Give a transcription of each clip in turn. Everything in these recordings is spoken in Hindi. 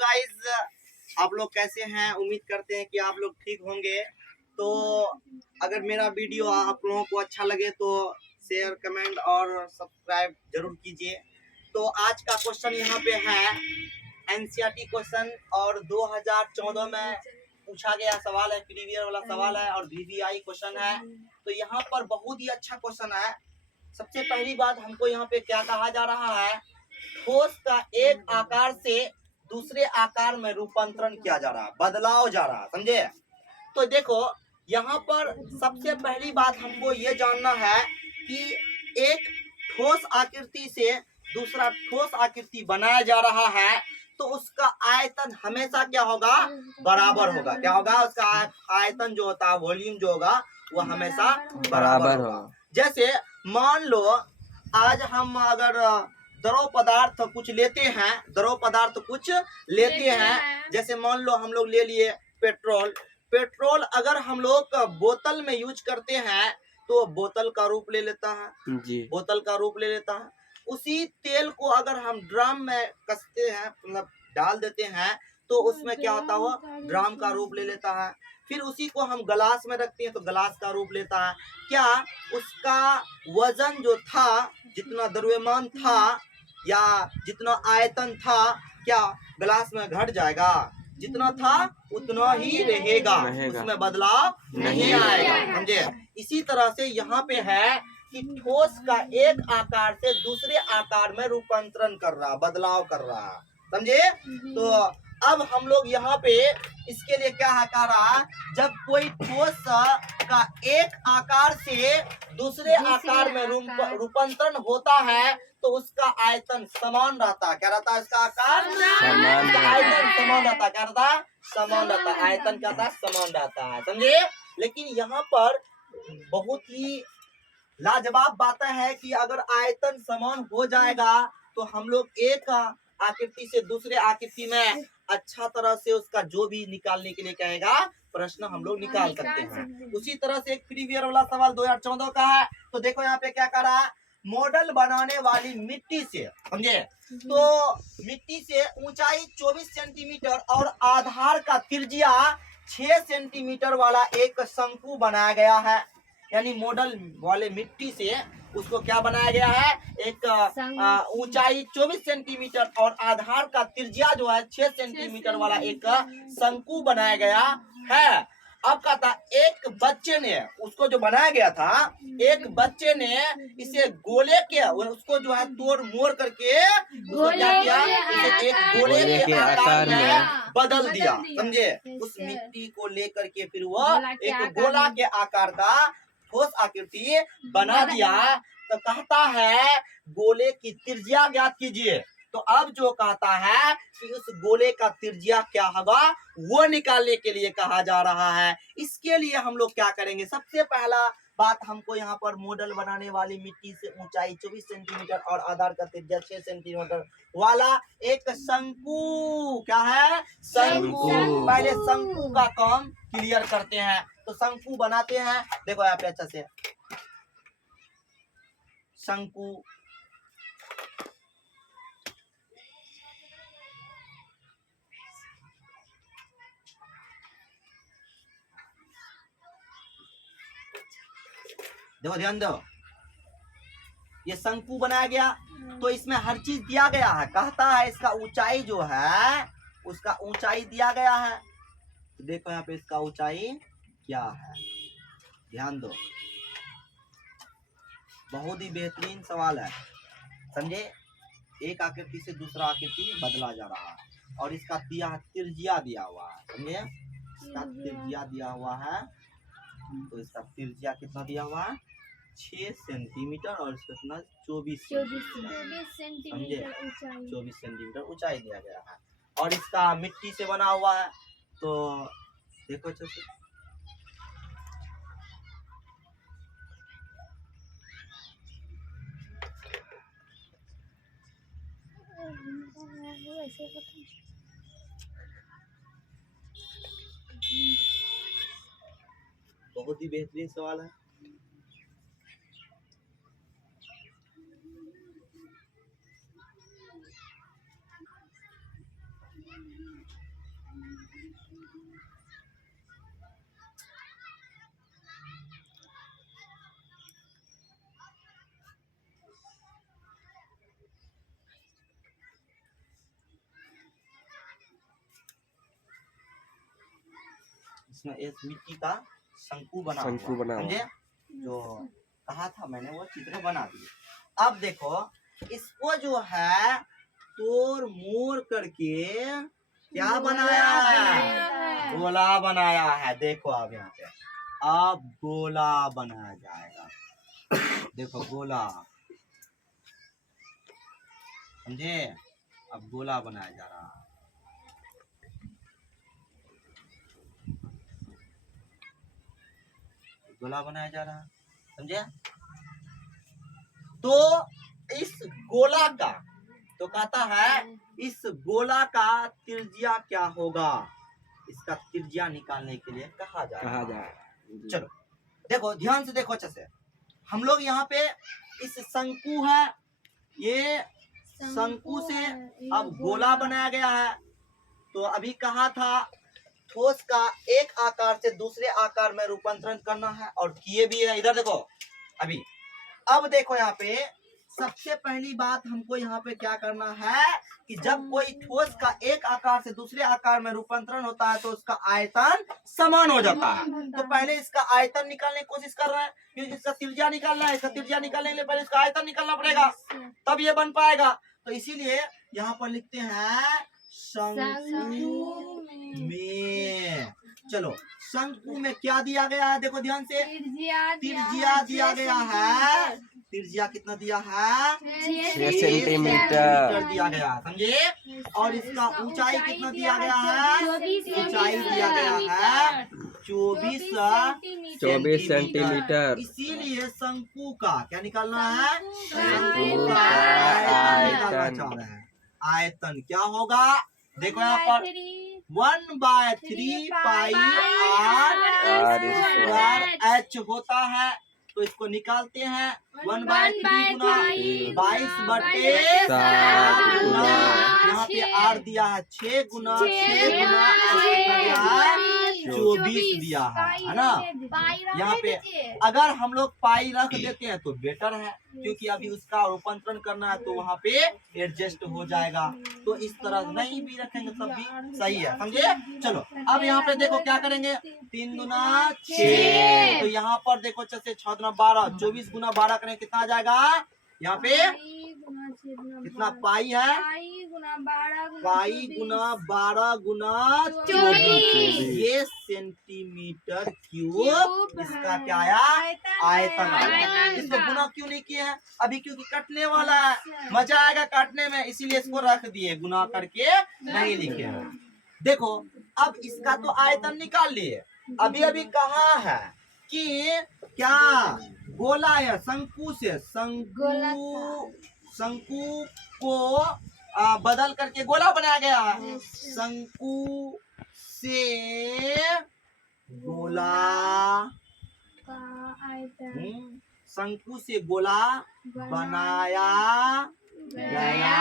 गाइस, आप लोग कैसे हैं? उम्मीद करते हैं कि आप लोग ठीक होंगे। तो अगर मेरा वीडियो आप लोगों को अच्छा लगे तो शेयर, कमेंट और सब्सक्राइब जरूर कीजिए। तो आज का क्वेश्चन यहाँ पे है एनसीईआरटी क्वेश्चन और 2014 में पूछा गया सवाल है, प्रीवियस वाला सवाल है और वीवीआई क्वेश्चन है। तो यहाँ पर बहुत ही अच्छा क्वेश्चन है। सबसे पहली बात हमको यहाँ पे क्या कहा जा रहा है, ठोस का एक आकार से दूसरे आकार में रूपांतरण किया जा रहा है, बदलाव जा रहा है, समझे? तो देखो यहाँ पर सबसे पहली बात हमको ये जानना है कि एक ठोस आकृति से दूसरा ठोस आकृति बनाया जा रहा है, तो उसका आयतन हमेशा क्या होगा? बराबर होगा। क्या होगा? उसका आयतन जो होता है, वॉल्यूम जो होगा, वो हमेशा बराबर होगा। जैसे मान लो आज हम अगर द्रव पदार्थ कुछ लेते हैं, जैसे मान लो हम लोग ले लिए पेट्रोल अगर हम लोग बोतल में यूज करते हैं तो बोतल का रूप ले लेता है। उसी तेल को अगर हम ड्रम में कसते हैं, मतलब डाल देते हैं, तो उसमें क्या होता है? वो ड्रम का रूप ले लेता है। फिर उसी को हम गिलास में रखते हैं तो गिलास का रूप लेता है। क्या उसका वजन जो था, जितना द्रव्यमान था या जितना आयतन था, क्या गिलास में घट जाएगा? जितना था उतना ही रहेगा, उसमें बदलाव नहीं आएगा, समझे? इसी तरह से यहाँ पे है कि ठोस का एक आकार से दूसरे आकार में रूपांतरण कर रहा, बदलाव कर रहा, समझे? तो अब हम लोग यहाँ पे इसके लिए क्या है कह रहा, जब कोई ठोस का एक आकार से दूसरे आकार में रूपांतरण होता है तो उसका आयतन समान रहता है। क्या रहता है? इसका आकार आयतन समान रहता है। क्या रहता है? समान रहता है। आयतन क्या था? समान रहता है, समझे? लेकिन यहाँ पर बहुत ही लाजवाब बात है कि अगर आयतन समान हो जाएगा तो हम लोग एक आकृति से दूसरे आकृति में अच्छा तरह से उसका जो भी निकालने के लिए कहेगा प्रश्न हम लोग निकाल सकते हैं। उसी तरह से एक प्रीवियस वाला सवाल 2014 का है। तो देखो यहाँ पे क्या कर रहा है, मॉडल बनाने वाली मिट्टी से, समझे? तो मिट्टी से ऊंचाई 24 सेंटीमीटर और आधार का त्रिज्या 6 सेंटीमीटर वाला एक शंकु बनाया गया है। यानी मॉडल वाले मिट्टी से उसको क्या बनाया गया है? एक ऊंचाई 24 सेंटीमीटर और आधार का त्रिज्या जो है 6 सेंटीमीटर वाला एक शंकु बनाया गया है। अब कहता एक बच्चे ने उसको जो बनाया गया था, एक बच्चे ने इसे गोले के उसको जो है तोड़ मोड़ करके उसको क्या किया? इसे एक गोले के आकार में बदल दिया, समझे? उस मिट्टी को लेकर के फिर वो एक गोला के आकार का ठोस आकृति बना दिया। तो कहता है गोले की त्रिज्या ज्ञात कीजिए। तो अब जो कहता है कि उस गोले का त्रिज्या क्या होगा वो निकालने के लिए कहा जा रहा है। इसके लिए हम लोग क्या करेंगे? सबसे पहला बात, हमको यहाँ पर मॉडल बनाने वाली मिट्टी से ऊंचाई 24 सेंटीमीटर और आधार का त्रिज्या 6 सेंटीमीटर वाला एक शंकु, क्या है? शंकु। पहले शंकु का काम क्लियर करते हैं। तो शंकु बनाते हैं, देखो यहाँ पे अच्छा से शंकु। देखो ध्यान दो, ये शंकु बनाया गया तो इसमें हर चीज दिया गया है। कहता है इसका ऊंचाई जो है, उसका ऊंचाई दिया गया है। तो देखो यहाँ पे इसका ऊंचाई क्या है, ध्यान दो। बहुत ही बेहतरीन सवाल है, समझे? एक आकृति से दूसरा आकृति बदला जा रहा है और इसका त्रिज्या दिया हुआ है, समझे? इसका त्रिज्या दिया हुआ है। तो इसका त्रिज्या कितना दिया हुआ है? 6 सेंटीमीटर और इसका कितना? 24 सेंटीमीटर, 24 सेंटीमीटर ऊंचाई दिया गया है और इसका मिट्टी से बना हुआ है। तो देखो अच्छे से, बहुत ही बेहतरीन सवाल है। इसमें एक मिट्टी का शंकु बना समझे, जो कहा था मैंने वो चित्र बना दिया। अब देखो इसको जो है तोड़ मोड़ करके क्या बनाया है, गोला बनाया है। देखो अब यहाँ पे अब गोला बनाया जाएगा। देखो गोला, समझे, अब गोला बनाया जा रहा है। गोला बनाया जा रहा है, समझे। तो इस गोला का तो कहता है इस गोला का त्रिज्या क्या होगा, इसका त्रिज्या निकालने के लिए कहा जाए। चलो देखो ध्यान से देखो अच्छे से। हम लोग यहाँ पे इस शंकु है, ये शंकु से अब गोला बनाया गया है। तो अभी कहा था ठोस का एक आकार से दूसरे आकार में रूपांतरण करना है, और किए भी है। इधर देखो अभी, अब देखो यहाँ पे सबसे पहली बात हमको यहाँ पे क्या करना है कि जब कोई ठोस का एक आकार से दूसरे आकार में रूपांतरण होता है तो उसका आयतन समान हो जाता है। तो पहले इसका आयतन निकालने की कोशिश कर रहे हैं, क्योंकि इसका त्रिज्या निकालना है। इसका त्रिज्या निकालने के लिए पहले इसका आयतन निकालना पड़ेगा, तब ये बन पाएगा। तो इसीलिए यहाँ पर लिखते हैं शंकु में। चलो शंकु में क्या दिया गया है, देखो ध्यान से, त्रिज्या दिया गया है। त्रिज्या कितना दिया है, 6 सेंटीमीटर दिया गया, समझे। और इसका ऊंचाई कितना दिया गया है, ऊंचाई दिया गया है 24 सेंटीमीटर। इसीलिए शंकु का क्या निकालना है, शंकु का आयतन निकालना चाह रहे हैं। आयतन क्या होगा, देखो यहाँ पर 1/3 पाई r² h होता है। तो इसको निकालते हैं 1/3 गुना 22/7 गुना, यहाँ पे r दिया है 6 गुना 6 गुना 24 दिया है ना। यहाँ पे अगर हम लोग पाई रख देते हैं तो बेटर है, क्योंकि अभी उसका रूपांतरण करना है तो वहाँ पे एडजस्ट हो जाएगा। तो इस तरह नहीं भी रखेंगे तब भी सही है, समझे। चलो अब यहाँ पे देखो क्या करेंगे, 3 गुना 6, तो यहाँ पर देखो 6 गुना 12, 24 गुना 12 करेंगे कितना आ जाएगा, यहाँ पे कितना पाई है, पाई गुना 12 गुना 24, ये सेंटीमीटर क्यूब इसका क्या आया, आयतन आया। इसको गुना क्यों नहीं किए हैं अभी, क्योंकि कटने वाला है, मजा आएगा काटने में, इसीलिए इसको रख दिए, गुना करके नहीं लिखे हैं। देखो अब इसका तो आयतन निकाल लिए। अभी अभी कहा है कि क्या गोला या शंकु से शंकु को बदल करके गोला बनाया गया है। शंकु से गोला, शंकु से गोला बनाया गया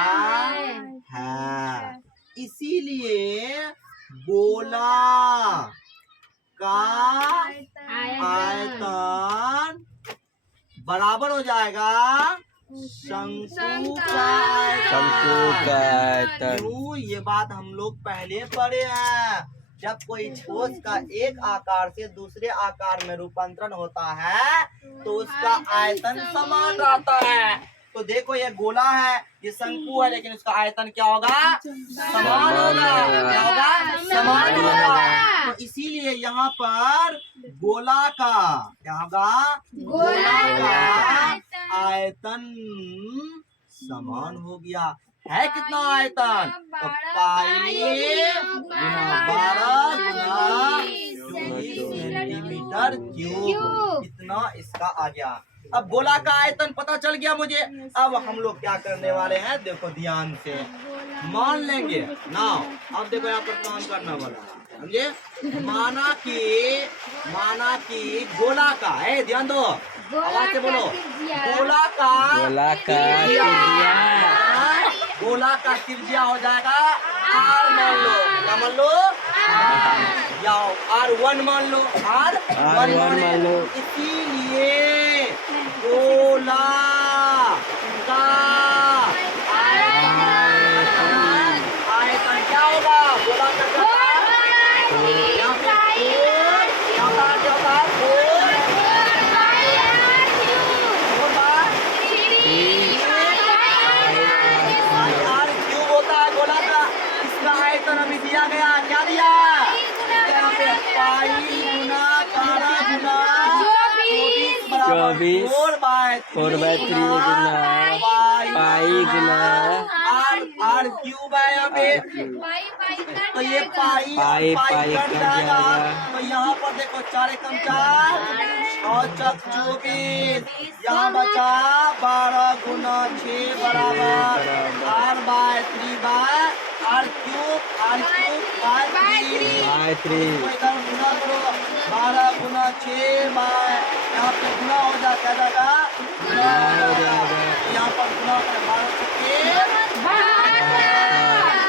है, इसीलिए गोला का आयतन बराबर हो जाएगा शंकु का आयतन। क्यों, ये बात हम लोग पहले पढ़े हैं। जब कोई ठोस का एक आकार से दूसरे आकार में रूपांतरण होता है तो उसका आयतन समान रहता है। तो देखो ये गोला है, ये शंकु है, लेकिन उसका आयतन क्या होगा, समान होगा। क्या होगा, समान होगा। तो इसीलिए यहाँ पर गोला का क्या होगा, गोला का आयतन समान हो गया है। कितना आयतन, तो पाई गुना 12 गुना 24 सेंटीमीटर क्यूब, इतना इसका आ गया। अब गोला का आयतन पता चल गया मुझे। अब हम लोग क्या करने वाले हैं, देखो ध्यान से मान लेंगे ना। अब देखो यहाँ पर काम करना वाला, समझे। माना कि गोला का है, ध्यान दो, आवाज से बोलो, गोला का त्रिज्या हो जाएगा r, मान लो क्या, मान लो R1 मान लो, R1 मान लो। इसीलिए गोला का आयतन क्या होगा? गोला का क्या होगा? यहाँ पे 4, यहाँ पर क्या होता है? 4 क्यूब होता है गोला का। इसका आयतन अभी दिया गया, क्या दिया? यहाँ पे पाई गुना 12 गुना 24 4/3 गुना पाई गुना R क्यूब है यहाँ पे। तो ये पाई कट जाएगा। तो यहाँ पर देखो 4 एकम 4 और 24, यहाँ बचा 12 गुना 6 बराबर R क्यूब बाय 3। इधर गुना करो, 12 गुना 6 बाय, यहाँ पे गुना हो जाएगा, गुना हो जाएगा। यहाँ पर गुना करें 12 से 3,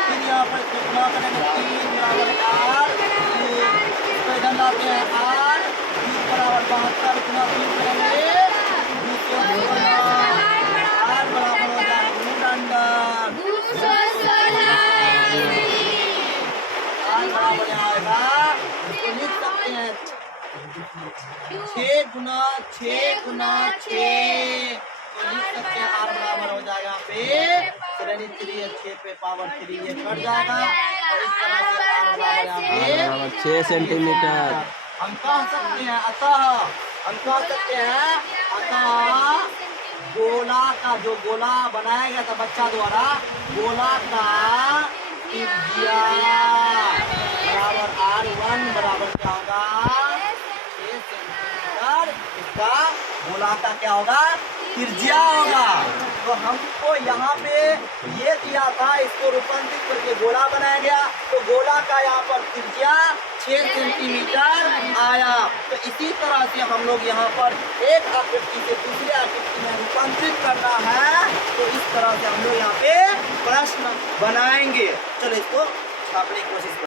फिर यहाँ पर गुना करेंगे 3 बराबर R क्यूब। तो इधर लाते हैं R क्यूब बराबर 72 गुना 3 करेंगे 216। R बराबर हो जाएगा रूट अंडर 6 गुना 6 गुना 6 तो लिख सकते हैं R बराबर हो जाएगा यहाँ पे 6 पे पावर 3 ये कट जाएगा। और इस तरह से R बराबर यहाँ पे 6 सेंटीमीटर। हम कह सकते हैं अतः गोला का जो गोला बनाया गया था बच्चा द्वारा, गोला का त्रिज्या बराबर R1 बराबर क्या होगा? 6 सेंटीमीटर। इसका गोला का क्या होगा? त्रिज्या होगा। तो हमको यहाँ पे ये दिया था, इसको रूपांतरित करके गोला बनाया गया। तो गोला का यहाँ पर त्रिज्या 6 सेंटीमीटर आया। तो इसी तरह से हम लोग यहाँ पर एक आकृति से दूसरे आकृति में रूपांतरित करना है। तो इस तरह से हम लोग यहाँ पे प्रश्न बनाएंगे। चलो इसको छापने की कोशिश करें।